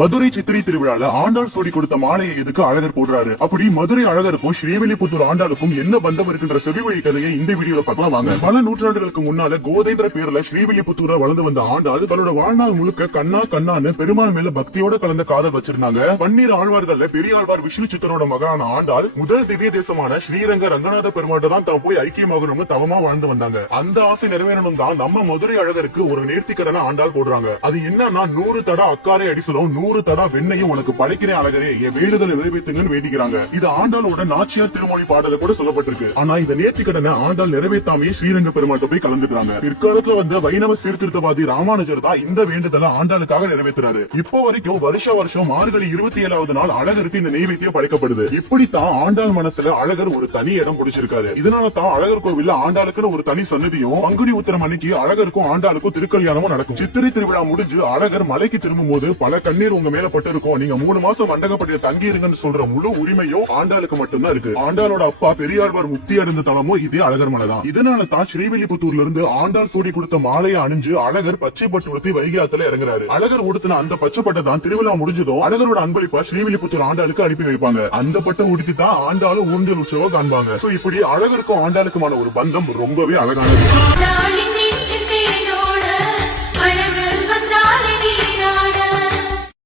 மதுரை சித்திரை திருவிழால ஆண்டாள் சூடி கொடுத்த மாலையை எதுக்கு அழகர் போடுறாரு? அப்படி மதுரை அழகருக்கும் ஸ்ரீவில்லிபுத்தூர் ஆண்டாளுக்கும் என்ன பந்தம் இருக்கின்ற செவிவழி கதையை இந்த வீடியோல பார்க்கலாம் வாங்க. பல நூற்றாண்டுகளுக்கு முன்னால கோதைன்ற பேர்ல ஸ்ரீவில்லிபுத்தூர வளர்ந்து வந்த ஆண்டாள் தன்னோட வாழ்நாள் முழுக்க கண்ணா கண்ணான்னு பெருமாள் மேல பக்தியோட கலந்த காதல் வச்சிருந்தாங்க. பன்னீர் ஆழ்வார்கள்ல பெரியாழ்வார் விஷ்ணு சித்தரோட மகனான ஆண்டாள் முதல் திவ்ய தேசமான ஸ்ரீரங்க ரங்கநாத பெருமாட்ட தான் தான் போய் ஐக்கியமாகணும்னு தவமா வாழ்ந்து வந்தாங்க. அந்த ஆசை நிறைவேறணும் தான் நம்ம மதுரை அழகருக்கு ஒரு நேர்த்திக்கடனை ஆண்டாள் போடுறாங்க. அது என்னன்னா 100 தடா அக்காரை அடிசலும் 100 தடா வெண்ணையும் உனக்கு படைக்கிறேன் அழகரே, என் வேண்டுதலை நிறைவேற்றுங்கன்னு வேண்டிக்கிறாங்க. இது ஆண்டாளோட நாச்சியார் திருமொழி பாடல கூட சொல்லப்பட்டிருக்கு. ஆனா இந்த நேர்த்திக்கடனை ஆண்டாள் நிறைவேற்றாமே ஸ்ரீரங்க பெருமாட்ட போய் கலந்துக்கிறாங்க. பிற்காலத்துல வந்த வைணவ சீர்திருத்தவாதி ராமானுஜர் தான் இந்த வேண்டுதலை ஆண்டாளுக்காக நிறைவேற்றுறாரு. இப்போ வரைக்கும் வருஷம் மார்கழி 27வது நாள் அழகருக்கு இந்த நெய்வேத்தியம் படைக்கப்படுது. இப்படித்தான் ஆண்டாள் மனசுல அழகர் ஒரு தனி இடம் பிடிச்சிருக்காரு. இதனால தான் அழகர் கோவில்ல ஆண்டாளுக்குன்னு ஒரு தனி சன்னதியும், பங்குனி உத்திரம் அன்னைக்கு அழகருக்கும் ஆண்டாளுக்கும் திருக்கல்யாணமும் நடக்கும். சித்திரை திருவிழா முடிஞ்சு அழகர் மலைக்கு திரும்பும் போது பல கண்ணீர் உங்க மேல பட்டு இருக்கும், நீங்க 3 மாசம் மண்டகப்பட்டிய தங்கி இருங்கன்னு சொல்ற முழு உரிமையோ ஆண்டாளுக்கு மட்டும்தான் இருக்கு. ஆண்டாளோட அப்பா பெரியாழ்வார் முக்தி அடைந்த தலமும் இதே அழகர் மலைதான். இதனால தான் ஸ்ரீவில்லிபுத்தூர்ல இருந்து ஆண்டாள் சூடி கொடுத்த மாலையை அணிஞ்சு அழகர் பச்சை பட்டு உடுத்தி வைகை ஆத்துல இறங்குறாரு. அழகர் உடுத்தின அந்த பச்சை பட்டை தான் திருவிழா முடிஞ்சதும் அழகரோட அன்பளிப்பா ஸ்ரீவில்லிபுத்தூர் ஆண்டாளுக்கு அனுப்பி வைப்பாங்க. அந்த பட்டை உடுத்தி தான் ஆண்டாளும் ஊஞ்சல் உற்சவம் காண்பாங்க. இப்படி அழகருக்கும் ஆண்டாளுக்குமான ஒரு பந்தம் ரொம்பவே அழகானது.